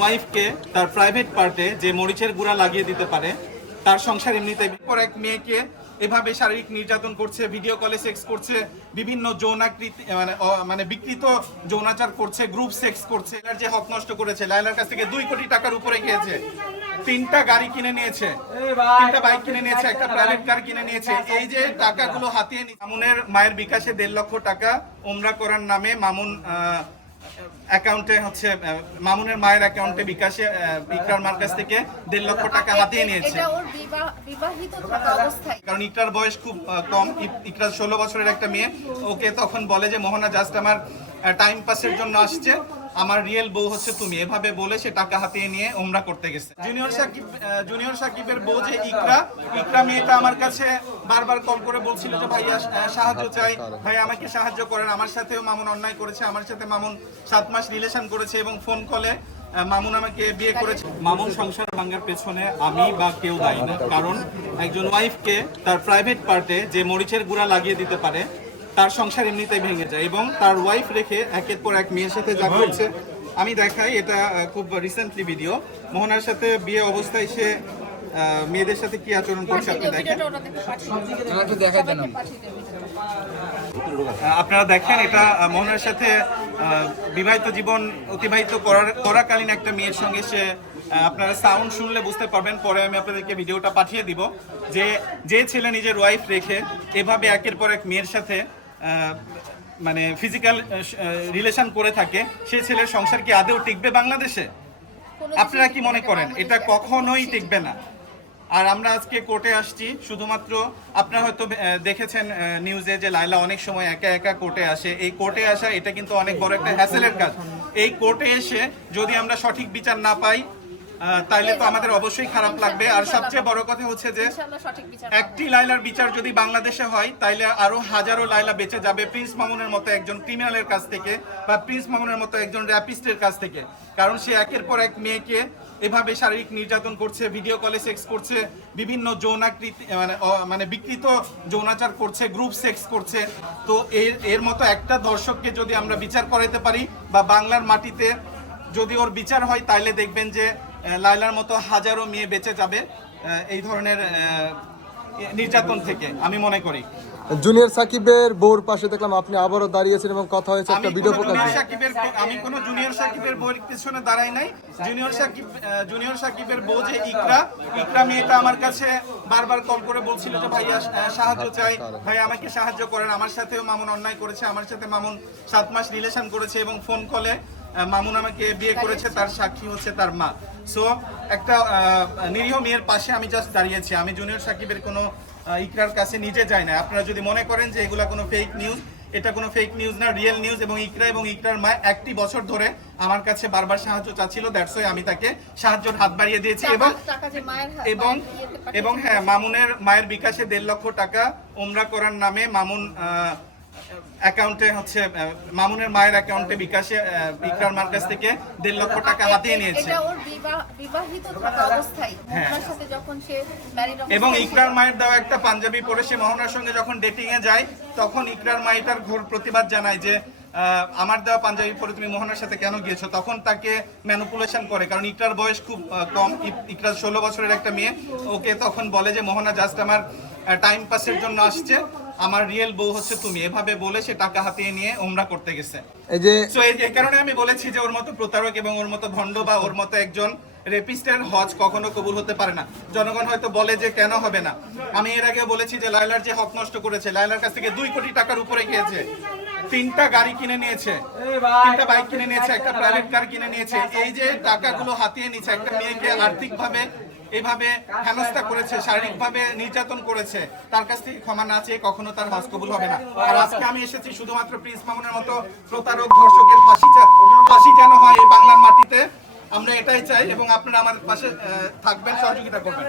ওয়াইফকে তার প্রাইভেট পার্টে যে মরিচের গুঁড়া লাগিয়ে দিতে পারে, তার সংসার এমনিতেই পর এক মেয়েকে এভাবে শারীরিক নির্যাতন করছে, ভিডিও কলে সেক্স করছে, বিভিন্ন যৌনাকৃতি মানে বিকৃত যৌনাচার করছে, গ্রুপ সেক্স করছে। যে হক নষ্ট করেছে, লায়লার কাছ থেকে 2 কোটি টাকার উপরে খেয়েছে, 3টা গাড়ি কিনে নিয়েছে, 3টা বাইক কিনে নিয়েছে, একটা প্রাইভেট কার কিনে নিয়েছে। এই যে টাকাগুলো হাতিয়ে মামুনের মায়ের বিকাশে 1.5 লক্ষ টাকা ওমরা করার নামে মামুন অ্যাকাউন্টে হচ্ছে মামুনের মায়ের অ্যাকাউন্টে বিকাশে ইকরার মার কাছ থেকে 1.5 লক্ষ টাকা হাতিয়ে নিয়েছে। কারণ ইকরার বয়স খুব কম, ইকরার 16 বছরের একটা মেয়ে। ওকে তখন বলে যে মোহনা জাস্ট আমার টাইম পাসের জন্য আসছে, আমার রিয়েল বউ হচ্ছে তুমি, এভাবে বলে সে টাকা হাতিয়ে নিয়ে ওমরা করতে গেছে। জুনিয়র সাকিবের বউ যে ইকরা মেয়েটা আমার কাছে বারবার কল করে বলছিল যে ভাইয়া সাহায্য চাই, ভাই আমাকে সাহায্য করেন, আমার সাথেও মামুন অন্যায় করেছে, আমার সাথে মামুন 7 মাস রিলেশন করেছে এবং ফোন কলে মামুন আমাকে বিয়ে করেছে। মামুন সংসার ভাঙার পেছনে আমি বা কেউ দায়ী না, কারণ একজন ওয়াইফকে তার প্রাইভেট পার্টে যে মরিচের গুঁড়া লাগিয়ে দিতে পারে, তার সংসার এমনিতেই ভেঙে যায় এবং তার ওয়াইফ রেখে একের পর এক মেয়ের সাথে যা করছে। আমি দেখাই, এটা খুব রিসেন্টলি ভিডিও। মোহনার সাথে বিয়ে অবস্থায় সে মেয়েদের সাথে কি আচরণ করছে আপনি দেখেন, আপনারা দেখেন। এটা মোহনার সাথে বিবাহিত জীবন অতিবাহিত করাকালীন একটা মেয়ের সঙ্গে সে, আপনারা সাউন্ড শুনলে বুঝতে পারবেন, পরে আমি আপনাদেরকে ভিডিওটা পাঠিয়ে দিব, যে ছেলে নিজের ওয়াইফ রেখে এভাবে একের পর এক মেয়ের সাথে মানে ফিজিক্যাল রিলেশন করে থাকে, সে ছেলের সংসার কি আদৌ টিকবে বাংলাদেশে? আপনারা কি মনে করেন? এটা কখনোই টিকবে না। আর আমরা আজকে কোর্টে আসছি শুধুমাত্র, আপনারা হয়তো দেখেছেন নিউজে যে লায়লা অনেক সময় একা একা কোর্টে আসে। এই কোর্টে আসা এটা কিন্তু অনেক বড় একটা হ্যাসেলের কাজ। এই কোর্টে এসে যদি আমরা সঠিক বিচার না পাই তাইলে তো আমাদের অবশ্যই খারাপ লাগবে। আর সবচেয়ে বড় কথা হচ্ছে যে একটি লায়লার বিচার যদি বাংলাদেশে হয় তাইলে আরো হাজারো লায়লা বেঁচে যাবে প্রিন্স মামুনের মতো একজন ক্রিমিনালের কাছ থেকে, বা প্রিন্স মামুনের মতো একজন র্যাপিস্টের কাছ থেকে। কারণ সে একের পর এক মেয়েকে এভাবে শারীরিক নির্যাতন করছে, ভিডিও কলে সেক্স করছে, বিভিন্ন যৌনাকৃতি মানে বিকৃত যৌনাচার করছে, গ্রুপ সেক্স করছে। তো এর মতো একটা দর্শককে যদি আমরা বিচার করাতে পারি বা বাংলার মাটিতে যদি ওর বিচার হয়, তাইলে দেখবেন যে লায়লার মতো হাজারো মেয়ে বেঁচে যাবে এই ধরনের নির্যাতন থেকে, আমি মনে করি। জুনিয়র সাকিবের বউর পাশে দেখলাম আপনি আবারও দাঁড়িয়েছেন এবং কথা হয়েছে, একটা ভিডিও প্রকাশ হয়েছে। আমি কোনো জুনিয়র সাকিবের বউর পিছনে দাঁড়াই নাই। জুনিয়র সাকিবের বউ যে ইকরা মেয়েটা আমার কাছে বারবার কল করে বলছিল যে ভাইয়া সাহায্য চাই, ভাই আমাকে সাহায্য করেন, আমার সাথেও মামুন অন্যায় করেছে, আমার সাথে মামুন 7 মাস রিলেশন করেছে এবং ফোন কলে মামুন আমাকে বিয়ে করেছে, তার সাক্ষী হচ্ছে তার মা। সো একটা নিরীহ মেয়ের পাশে আমি জাস্ট দাঁড়িয়েছি। আমি জুনিয়র সাকিবের কোনো ইকরার কাছে নিজে যাই না। আপনারা যদি মনে করেন যে এগুলা কোনো ফেক নিউজ, এটা কোনো ফেক নিউজ না, রিয়েল নিউজ। এবং ইকরা এবং ইকরার মা 1টি বছর ধরে আমার কাছে বারবার সাহায্য চাচ্ছিল, দ্যাটস ওয়াই আমি তাকে সাহায্যের হাত বাড়িয়ে দিয়েছি। এবং হ্যাঁ, মামুনের মায়ের বিকাশে 1.5 লক্ষ টাকা ওমরা করার নামে মামুন অ্যাকাউন্টে হচ্ছে মামুনের মায়ের অ্যাকাউন্টে বিকাশে ইকরার মার কাছ থেকে 1.5 লক্ষ টাকা হাতিয়ে নিয়েছে। এবং ইকরার মায়ের দেওয়া একটা পাঞ্জাবি পরে সে মোহনার সঙ্গে যখন ডেটিং এ যায়, তখন ইকরার মা এটার ঘোর প্রতিবাদ জানায় যে আমার দেওয়া পাঞ্জাবি পরে তুমি মোহনার সাথে কেন গিয়েছো। তখন তাকে ম্যানিপুলেশন করে, কারণ ইকরার বয়স খুব কম, ইকরার 16 বছরের একটা মেয়ে। ওকে তখন বলে যে মোহনা জাস্ট আমার টাইম পাসের জন্য আসছে, আমার রিয়েল বউ হচ্ছে তুমি, এভাবে বলে সে টাকা হাতিয়ে নিয়ে ওমরা করতে গেছে। এই কারণে আমি বলেছি যে ওর মতো প্রতারক এবং ওর মতো ভণ্ড বা ওর মতো একজন রেপিস্টের হজ কখনো কবুল হতে পারে না। জনগণ হয়তো বলে যে কেন হবে না। আমি এর আগে বলেছি যে লায়লার যে হক নষ্ট করেছে, লায়লার কাছ থেকে 2 কোটি টাকার উপরে খেয়েছে, 3টা গাড়ি কিনে নিয়েছে, 3টা বাইক কিনে নিয়েছে, একটা প্রাইভেট কার কিনে নিয়েছে। এই যে টাকাগুলো হাতিয়ে নিয়েছে, একটা মেয়েকে আর্থিকভাবে এভাবে হেনস্থা করেছে, শারীরিকভাবে নির্যাতন করেছে, তার কাছ থেকে ক্ষমা না চেয়ে কখনো তার হজ কবুল হবে না। আর আজকে আমি এসেছি শুধুমাত্র প্রিন্স মামুনের মতো প্রতারক ধর্ষকের ফাঁসি যেন হয় এই বাংলার মাটিতে, আমরা এটাই চাই। এবং আপনারা আমাদের পাশে থাকবেন, সহযোগিতা করবেন।